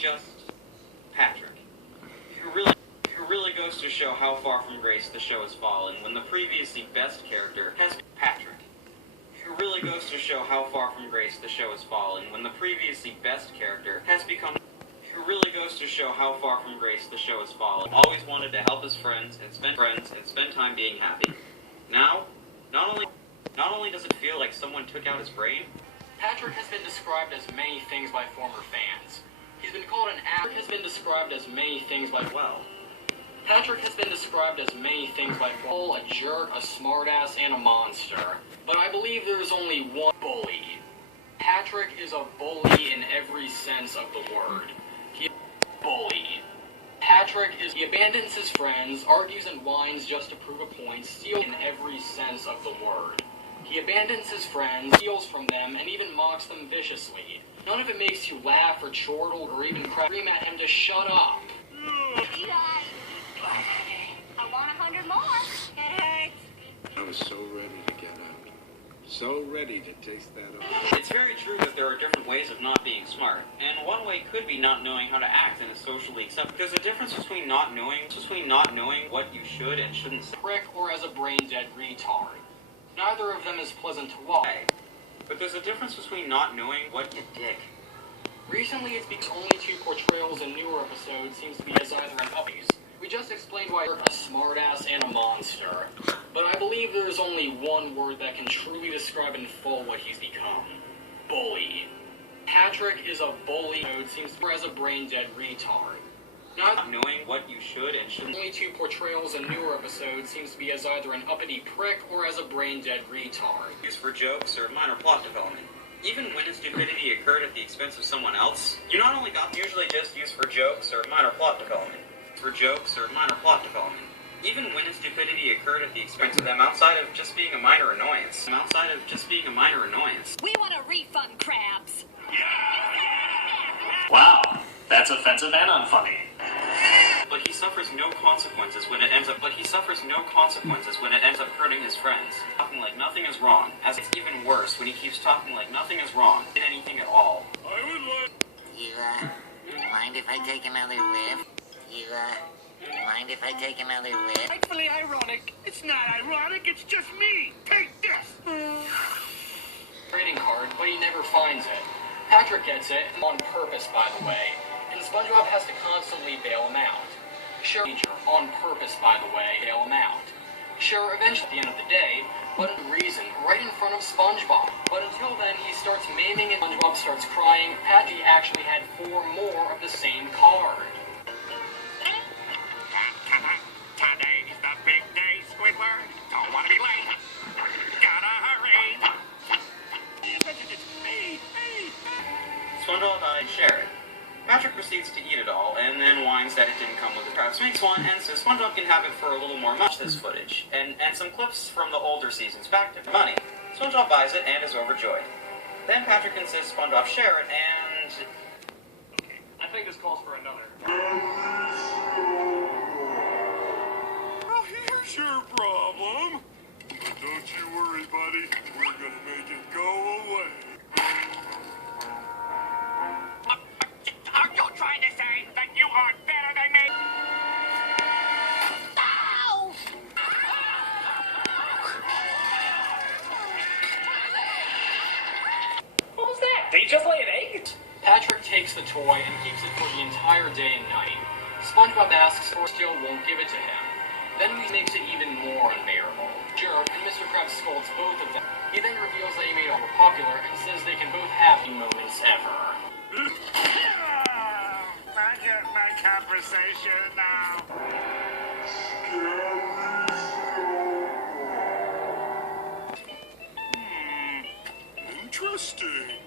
just Patrick. It really goes to show how far from grace the show has fallen when the previously best character has been Patrick. It really goes to show how far from grace the show has fallen when the previously best character has become. It really goes to show how far from grace the show has fallen. Always wanted to help his friends and spend time being happy. Now, not only does it feel like someone took out his brain, Patrick has been described as many things by former fans. He's been called an actor. Has been described as many things by Patrick has been described as many things by a jerk, a smartass, and a monster. But I believe there's only one bully. Patrick is a bully in every sense of the word. He is a bully. He abandons his friends, argues and whines just to prove a point, steals in every sense of the word. He abandons his friends, steals from them, and even mocks them viciously. None of it makes you laugh or chortle or even scream at him to shut up. I want 100 more. It hurts. I was so ready to get out. So ready to taste that up. it's very true that there are different ways of not being smart, and one way could be not knowing how to act in a socially acceptable. There's a difference between not knowing what you should and shouldn't say. Prick or as a brain-dead retard. Neither of them is pleasant to watch. But there's a difference between not knowing what you dick. Recently, it's because only two portrayals in newer episodes seems to be as either an uppies. We just explained why you're a smartass and a monster. But I believe there's only one word that can truly describe in full what he's become. Bully. Patrick is a bully. Seems to be as a brain-dead retard. Not knowing what you should and shouldn't. Only two portrayals in newer episodes seems to be as either an uppity prick or as a brain-dead retard. Used for jokes or minor plot development. Even when his stupidity occurred at the expense of someone else, you not only got usually just used for jokes or minor plot development. Even when his stupidity occurred at the expense of them outside of just being a minor annoyance. We want a refund, Krabs. Wow, that's offensive and unfunny. But he suffers no consequences when it ends up hurting his friends. Talking like nothing is wrong. As it's even worse when he keeps talking like nothing is wrong. In anything at all. You, mind if I take another whiff? Mind if I take another whiff? Frightfully ironic. It's not ironic, it's just me. Take this. Trading card, but he never finds it. Patrick gets it, on purpose by the way, and SpongeBob has to constantly bail him out. Sure, on purpose by the way, bail him out. Sure, eventually at the end of the day, but a reason, right in front of SpongeBob. But until then, he starts maiming and SpongeBob starts crying. Patty actually had 4 more of the same card. Today is the big day, Squidward. Don't want to be late. Gotta hurry. SpongeBob and share it. Patrick proceeds to eat it all, and then whines that it didn't come with the Krabs Makes one, and so SpongeBob can have it for a little more much this footage, and some clips from the older seasons back to money. SpongeBob buys it and is overjoyed. Then Patrick insists SpongeBob share it, and... I think this calls for another. Well, here's your problem. Don't you worry, buddy. We're gonna make it go away. Are you trying to say that you are better than me? Ow! What was that? Did he just lay an egg? Patrick takes the toy and keeps it for the entire day and night. SpongeBob asks for it, still won't give it to him. Then he makes it even more unbearable. Jerk and Mr. Krabs scolds both of them. He then reveals that he made all popular and says they can both have the moments ever. I get my conversation now. Interesting.